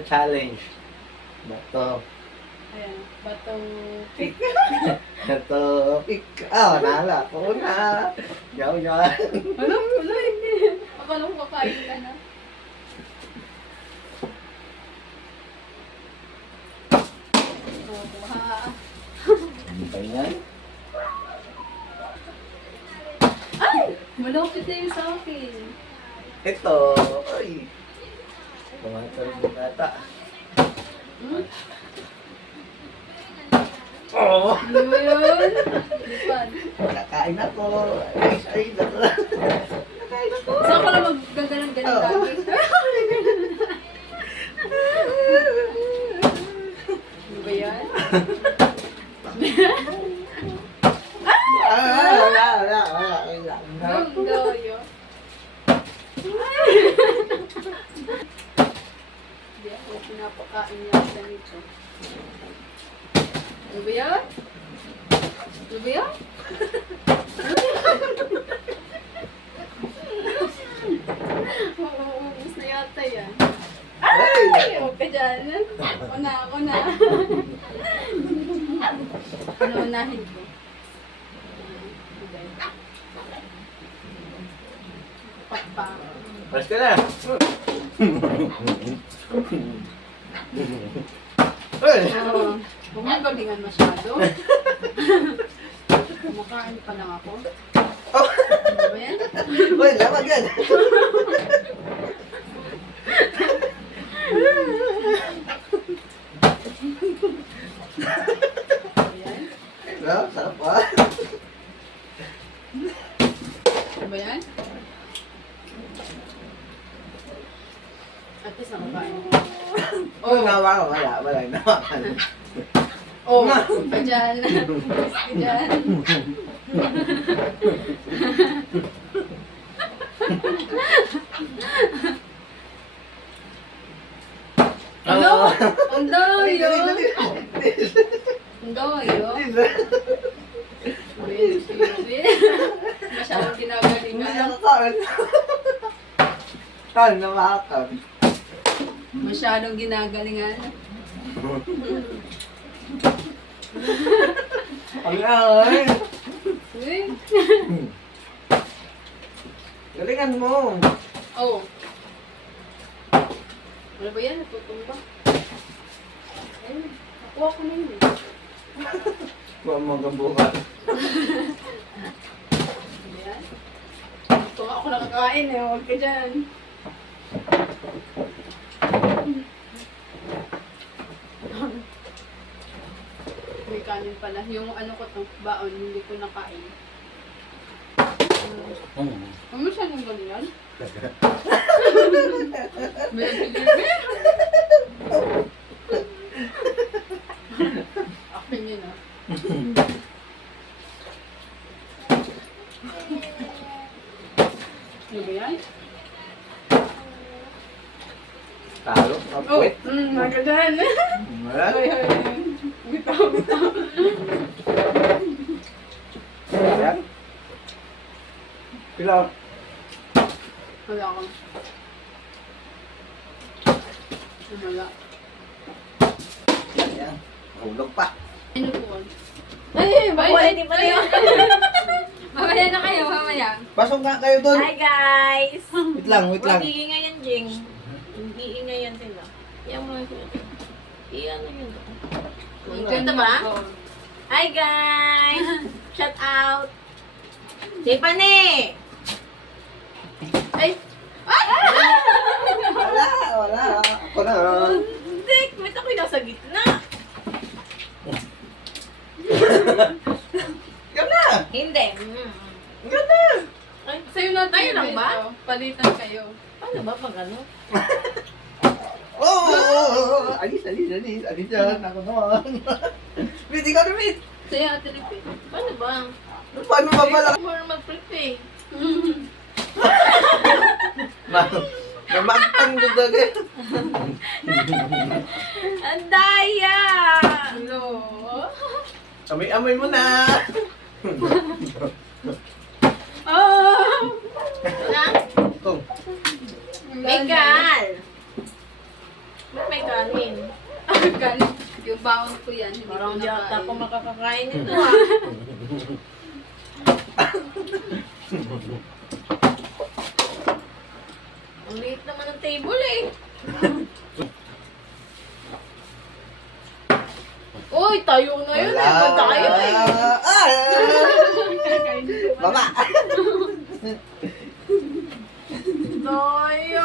Challenge. Bato. Ayan, batong Pick. Bato. Pick. Ah, nala. Una. Yaw yan. Ano? Wala, hindi. Akala ko kakain ka na. Oh, kuha. Ano ba yan? Ay! Malapit na yun sa akin. Ito. Ay. Tumatawag ng bata. Hmm? Oo. Ano ba yun? Lipan. Kakain ako. Ay, ako. Kakain ako. Saan ka lang maggagalan-galan lagi? Ano ba yan? Wala. Ang goyo. Hindi ako pinapakain yata nito. Ano ba yan? Ano ba yan? Mauubos na yata yan. Ay! Huwag ka dyan. Ako na. Ano unahin ko? Papa. Mas ka na. Ay! Huwag mong galingan masyado. Kumakain pa lang ako. Oh! Ano ba yan? Uy, lamag yan. Ano yan? No, sarap pa. Ano ba yan? At least nakakain ko. Oh, nawa ko. Wala. Nawa ka. Oh, huwag ka dyan. Huwag ka dyan. Ano? Ang doyo. Ang doyo. Masyadong Hindi ginagalingan. nakakain. Kain na makakain. Masyadong ginagalingan. Ay! Uy. Galingan mo. Oh. Ano ba yan? Natutumba. Ayun. Nakuha ko na yun eh. Kuha mo hanggang bukas. Ano yan? Ito nga ako nakakain eh. Huwag ka dyan. May kanin pala. Yung ano ko to, baon, hindi ko nakain. Ano siya yung ganyan? Binagpigil. Akin yun ah. Ano ba yan? Talo, Oh! kapwet. Nagkagan! Marat. Ay, ay, ay. Bitaw. Ayan. Pila. Wala ako. Wala. Ayan. Hulog pa. Ano po? Ay, Quality pa rin. Mamaya na kayo, mamaya. Pasok nga kayo doon. Hi guys! Wait lang. Huwag iingay yan, Jing. Hindi ingay yan sila. Yan mo sila. Iyan na yun. Ganda ba? Oo. Hi guys! Shout out! Tiffany! Ay! Wala. Ako na. Hindi! Kumit ako'y nasa gitna. Ikaw na. Hindi. Ikaw na. Ay, Sa'yo natin tayo lang yung ba? ito. Palitan kayo. Paano ba pag ano? Oh! Alis. Alis dyan. Ako naman. Wait, ikaw na, wait. Sa'yo ate Lipit. Paano ba? Paano ba pala? More mag-prepare. Namagtang doon agad. Ang daya! Hello. Amoy mo na. Ah! Na? Ito. Megal! Ba't may kanin? Kanin. Yung baon ko yan. Hindi Parang ko di ata nakain. ako makakakain nito ah. Ang liit naman ng table eh. Uy, tayo na yun eh. Ba't tayo eh? Kakain ko pa. Mama! Tayo.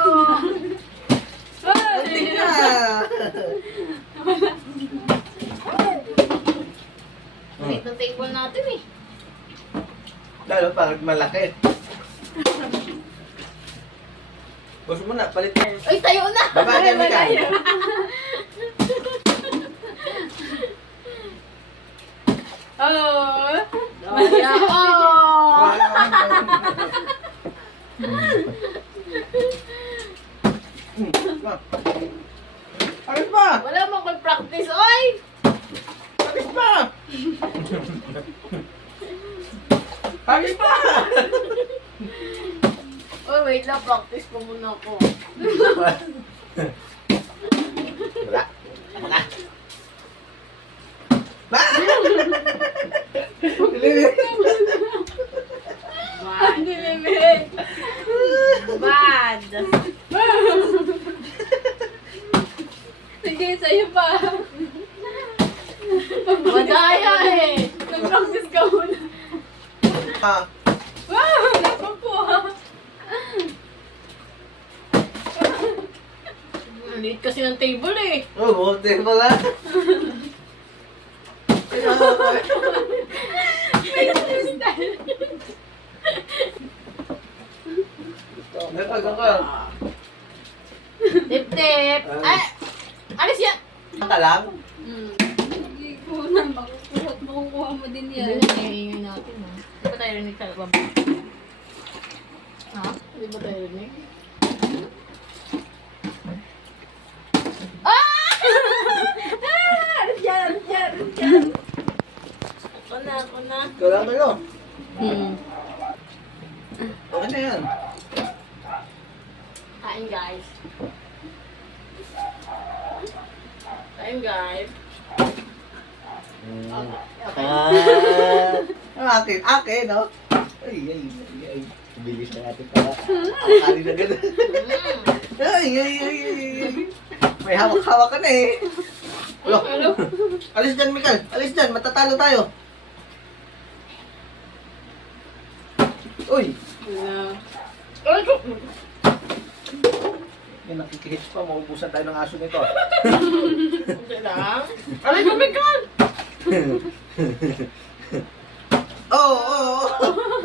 Hindi na! Ang liit ng table natin eh. Lalo parang malaki. Gusto mo na, palit na. Ay, tayo na! Baba, dami ka. Oh. Daya oh! Palit pa! Wala mo kong practice, oy! Palit pa! Palit pa! Oy, wait lang, practice ko muna ako. Wala. Tama na. Ba! Bad. Nilimit. Bad. Sige, sa'yo pa. Madaya eh. Nag-practice ka muna. Ah, Wow! Nakukuha. Ang liit kasi ng table eh. oh, buti pala. Napag ako. Tip-tip. Ay! Alis yan! Ka lang? Hindi ko na. Makukuha mo din Hindi yan. na hihingin natin ha. Hindi ba tayo rinig sa baba? Ha? Hindi ba tayo rinig? Alis yan! Alis yan! Alis yan! Ako na, ako na. Ikaw lang kayo. Okay na yan. Kain guys. Kain guys. Akin, akin, no? Ay, ay, ay, ay. Bilis na natin pala. Akali na gano'n. Ay, ay, ay, ay, ay. May hawak-hawak ka na eh. Ulo. Alis dyan, Mikael. Alis dyan, matatalo tayo. Uy! Ay, ko! Yan, nakikihits pa. Maubusan tayo ng aso nito. Hindi lang. Aray ko, Mikael! Oh, oh,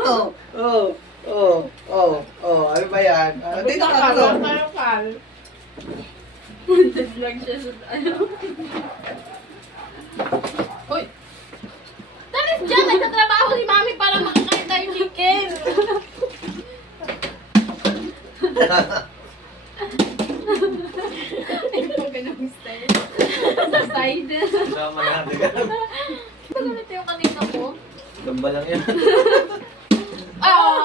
oh, oh, oh, oh, oh, ano ba yan? Dito ka to. Tayo, Kal. Nag-vlog siya sa ano. Uy! Talis dyan! Nagtatrabaho si Mami para makakain tayo chicken. Ito ganung style. Sa side. Sama natin yan. Pagkalit yung kanina ko. Gamba lang yan. Oo!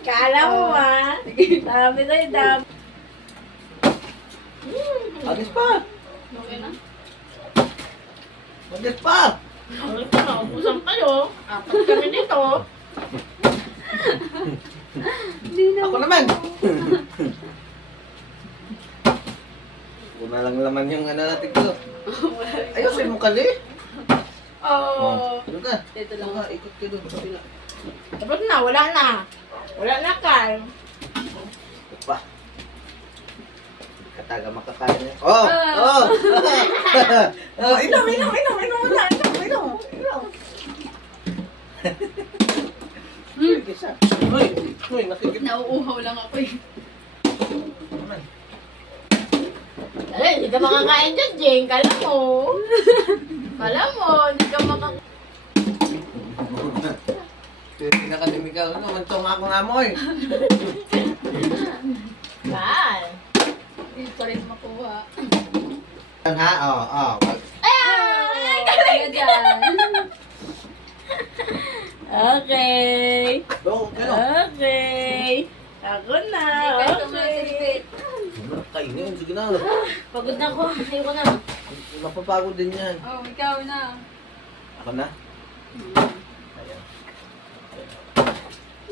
Kala mo ah. Dami tayo, dami. Agis pa. Okay na? Agis pa. Ay, naubusan kayo. Apat kami dito. Hindi na. Ako naman. Una lang laman yung ano natin ko. Ayusin mo kali. Oh. Ano ka? Ito Ano lang. ka? Ikot ka doon. Kapila. Tapos na, wala na. Wala na, Kal. Ikot pa. Kataga makakain niya. Oh! Oh! Oh! Inom! Inom! Inom! Inom! Inom! Inom! Inom! Inom! Kisa. Uy! Uy! Nakikita. Nauuhaw lang ako eh. Naman. Dali, hindi ka makakain dyan, Jeng. Kala mo. Kala mo, hindi ka makakain. Hindi na kadimik ka. Ano? Mantong ako nga mo eh. Kal. Hindi pa rin makuha. Yan ha? Oh! Oh! Ay! Kaya dyan. Okay. Go! Ano? Okay. Ako na. Hindi ka Okay. tumasilipit. Kainin, sige na. Pagod na ako. Ayoko na. Mapapagod din yan. Oh, ikaw na. Ako na? Ayan.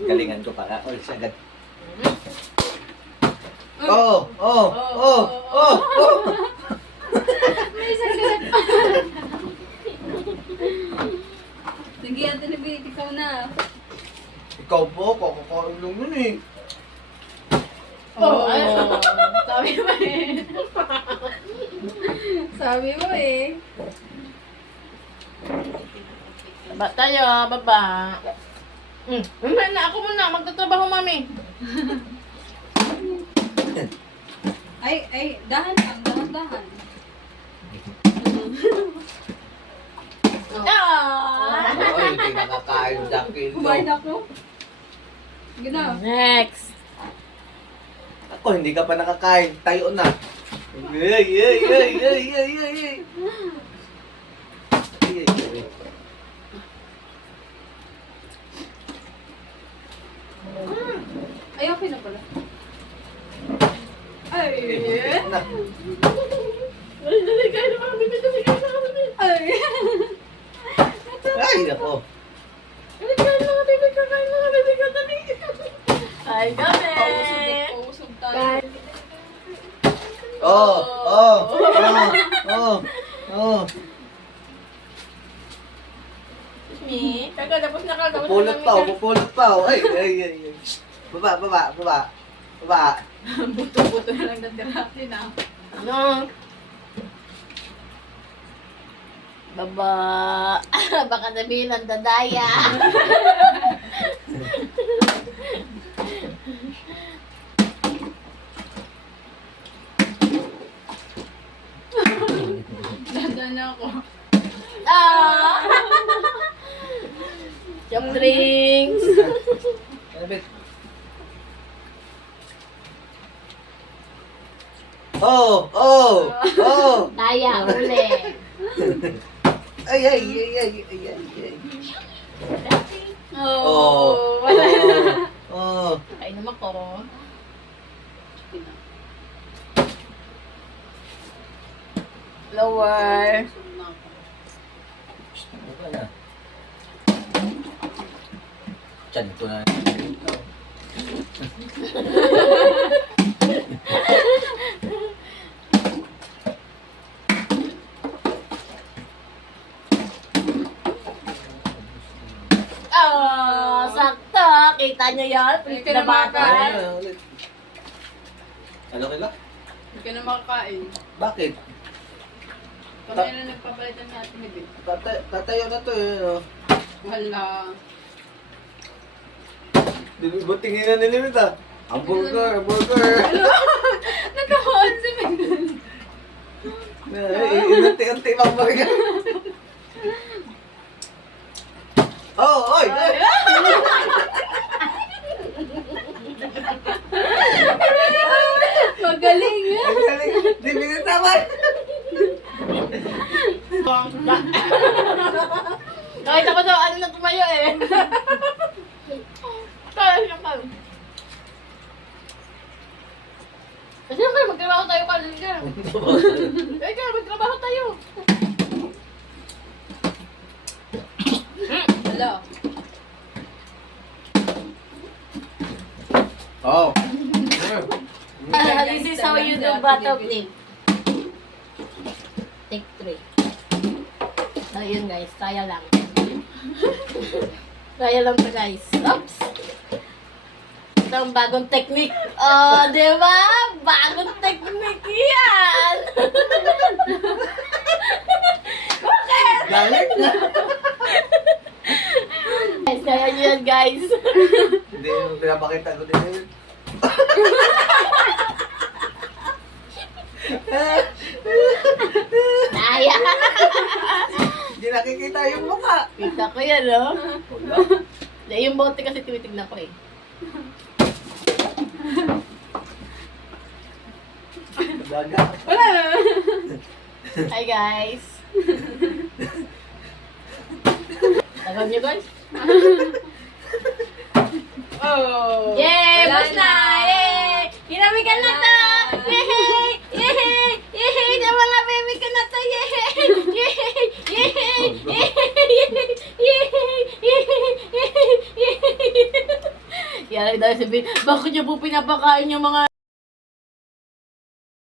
Galingan ko para. Oh, agad. Oh! Oh! Oh! Oh! Oh! May sagot pa. Sige, Ate Libit, ikaw na. Ikaw po, kakakain lang yun eh. Oh, sabi mo eh. Sabi mo eh. Baba tayo, baba. Mamaya na, ako muna. Magtatrabaho, mami. Ay, dahan lang, dahan. Ah! Ay, hindi nakakain sa akin. Kumain ako. Sige na. Next. Ako, hindi ka pa nakakain. Tayo na. Ay, ay, ay, ay, ay, ay, ay. Ay, ay, ay. Ay, okay na pala. Ay. Na. Ay, dali, kain na kami. Dali, kain na kami. Ay. Ay, nako. Dali, kain na kami. Kain na kami. Dali. Ay, kami. Pausog tayo. Oh, oh, oh, oh, oh. Me? Tapos na kagawin. Pupulot pa, pupulot pa. Ay, ay, ay, ay. Baba, baba, baba. Baba. Buto-buto na lang natiratin ah. Ano? Baba. Baka sabihin ang dadaya. Dadan ako. Ah! Jump drinks. Ano, Bet? Oh, oh, oh. Daya, uli. Ay, ay, ay, ay, ay, ay, ay. Oh, wala na. Oh. Kainom ako. Lower. Wala. Tiyan ko na. Ah, sakto. Kita nyo yan? Hindi Freak ka na na bata. makakain. Ano ulit? Ano kila? Hindi ka na makakain. Bakit? Kami na nagpapalitan ni Ate Libit. Tatayo na to eh. No? Wala. Ba't tingin na nilimit ah? Hamburger, hamburger. Nagkakaan si Mendon. Inunti-unti hamburger. Oh, oy! Oy! Magaling nga. Ang galing. Di binit naman. Nakita ko daw, ano na tumayo eh. Kaya lang ka. Kasi lang kayo, magtrabaho tayo ka. Kaya ka, magtrabaho tayo. Wala. Oh. This is how you do bottle flip. Take 3. So yun guys, kaya lang. Kaya lang to guys. Oops! Ito ang bagong technique. Oh, di ba? Bagong technique yan! Bakit? Galit na. Guys, kaya nyo yan guys. Hindi, pinapakita ko din yun. Kaya! Hindi nakikita yung mukha. Kita ko yan, no? Wala. Yung bote kasi tinitignan ko eh. Daga. Wala. Hi guys! Alam nyo guys? Oh. Yay! Wala Boss na! Yay! Ginamigan na to! Yay! Kaya daw sabihin, bakit niyo po pinapakain yung mga